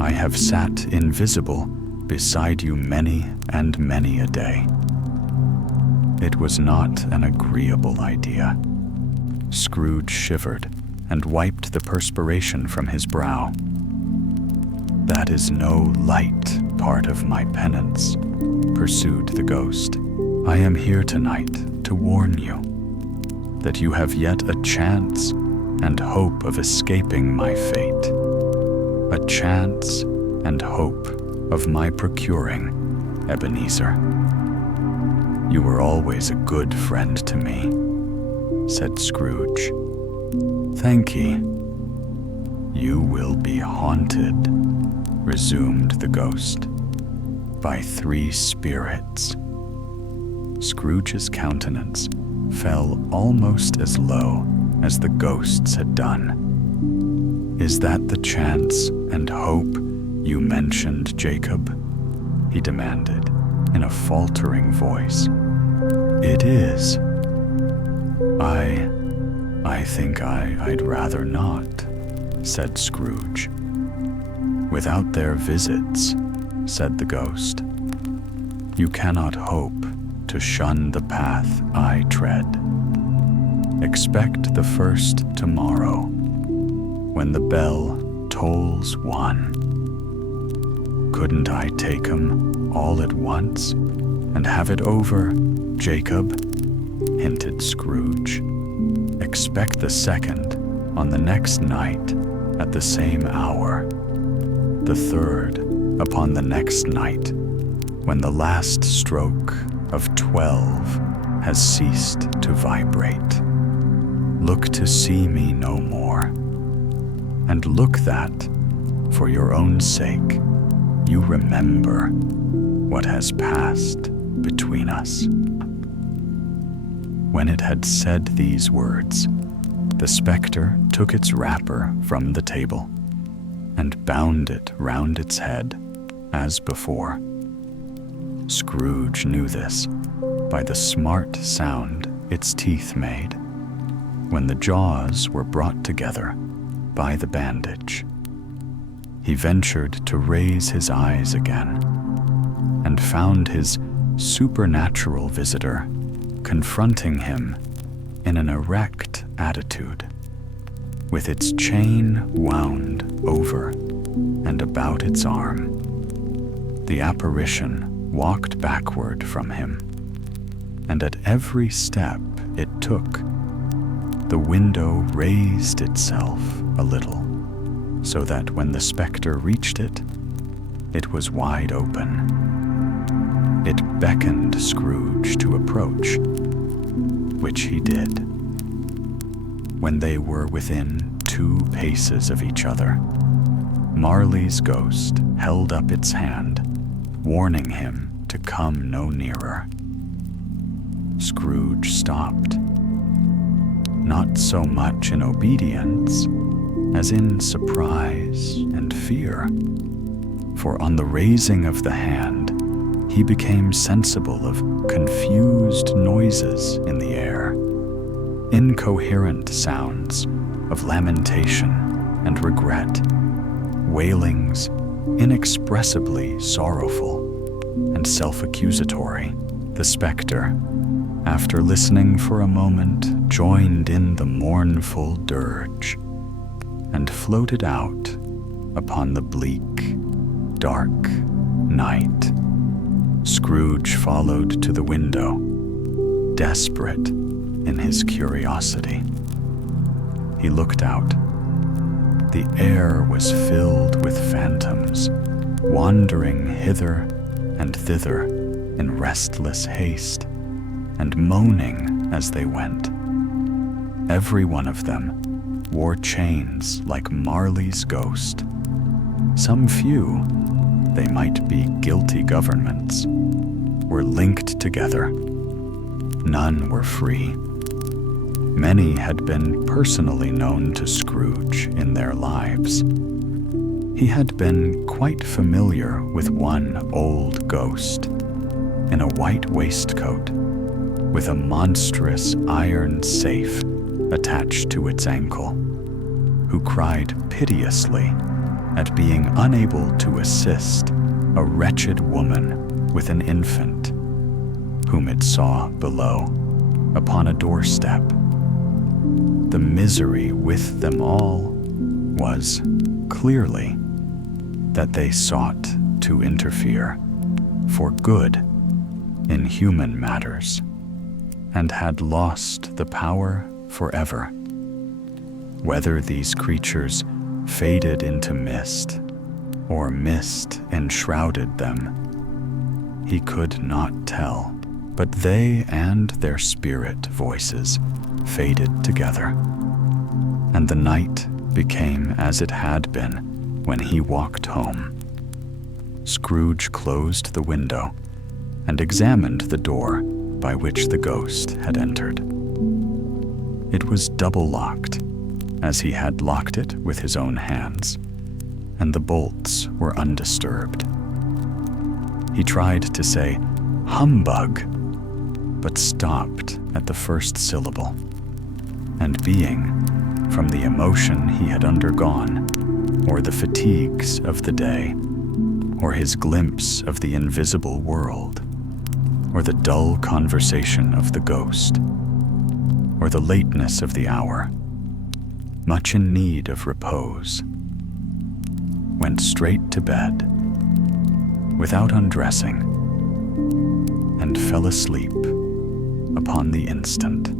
I have sat invisible beside you many and many a day. It was not an agreeable idea." Scrooge shivered and wiped the perspiration from his brow. "That is no light part of my penance," pursued the ghost. "I am here tonight to warn you that you have yet a chance and hope of escaping my fate. A chance and hope of my procuring Ebenezer. You were always a good friend to me," said Scrooge. "Thank ye." "You will be haunted," resumed the ghost, "by 3 spirits." Scrooge's countenance fell almost as low as the ghost's had done. "Is that the chance and hope you mentioned, Jacob?" he demanded in a faltering voice. "It is." I think I'd rather not," said Scrooge. "Without their visits," said the ghost, "you cannot hope to shun the path I tread. Expect the first tomorrow, when the bell tolls 1. Couldn't I take 'em all at once and have it over, Jacob?" hinted Scrooge. "Expect the second on the next night at the same hour, the third upon the next night, when the last stroke of 12 has ceased to vibrate. Look to see me no more, and look that, for your own sake, you remember what has passed between us." When it had said these words, the spectre took its wrapper from the table and bound it round its head as before. Scrooge knew this by the smart sound its teeth made when the jaws were brought together by the bandage. He ventured to raise his eyes again and found his supernatural visitor confronting him in an erect attitude, with its chain wound over and about its arm. The apparition walked backward from him, and at every step it took, the window raised itself a little, so that when the spectre reached it, it was wide open. It beckoned Scrooge to approach, which he did. When they were within 2 paces of each other, Marley's ghost held up its hand, warning him to come no nearer. Scrooge stopped, not so much in obedience as in surprise and fear, for on the raising of the hand, he became sensible of confused noises in the air, incoherent sounds of lamentation and regret, wailings inexpressibly sorrowful and self-accusatory. The spectre, after listening for a moment, joined in the mournful dirge and floated out upon the bleak, dark night. Scrooge followed to the window, desperate in his curiosity. He looked out. The air was filled with phantoms, wandering hither and thither in restless haste, and moaning as they went. Every one of them wore chains like Marley's ghost. Some few, they might be guilty governments, were linked together. None were free. Many had been personally known to Scrooge in their lives. He had been quite familiar with one old ghost in a white waistcoat with a monstrous iron safe attached to its ankle, who cried piteously at being unable to assist a wretched woman with an infant, whom it saw below upon a doorstep. The misery with them all was, clearly, that they sought to interfere for good in human matters, and had lost the power forever. Whether these creatures faded into mist, or mist enshrouded them, he could not tell, but they and their spirit voices faded together, and the night became as it had been when he walked home. Scrooge closed the window and examined the door by which the ghost had entered. It was double-locked, as he had locked it with his own hands, and the bolts were undisturbed. He tried to say, "Humbug," but stopped at the first syllable, and being, from the emotion he had undergone, or the fatigues of the day, or his glimpse of the invisible world, or the dull conversation of the ghost, or the lateness of the hour, much in need of repose, went straight to bed, without undressing, and fell asleep upon the instant.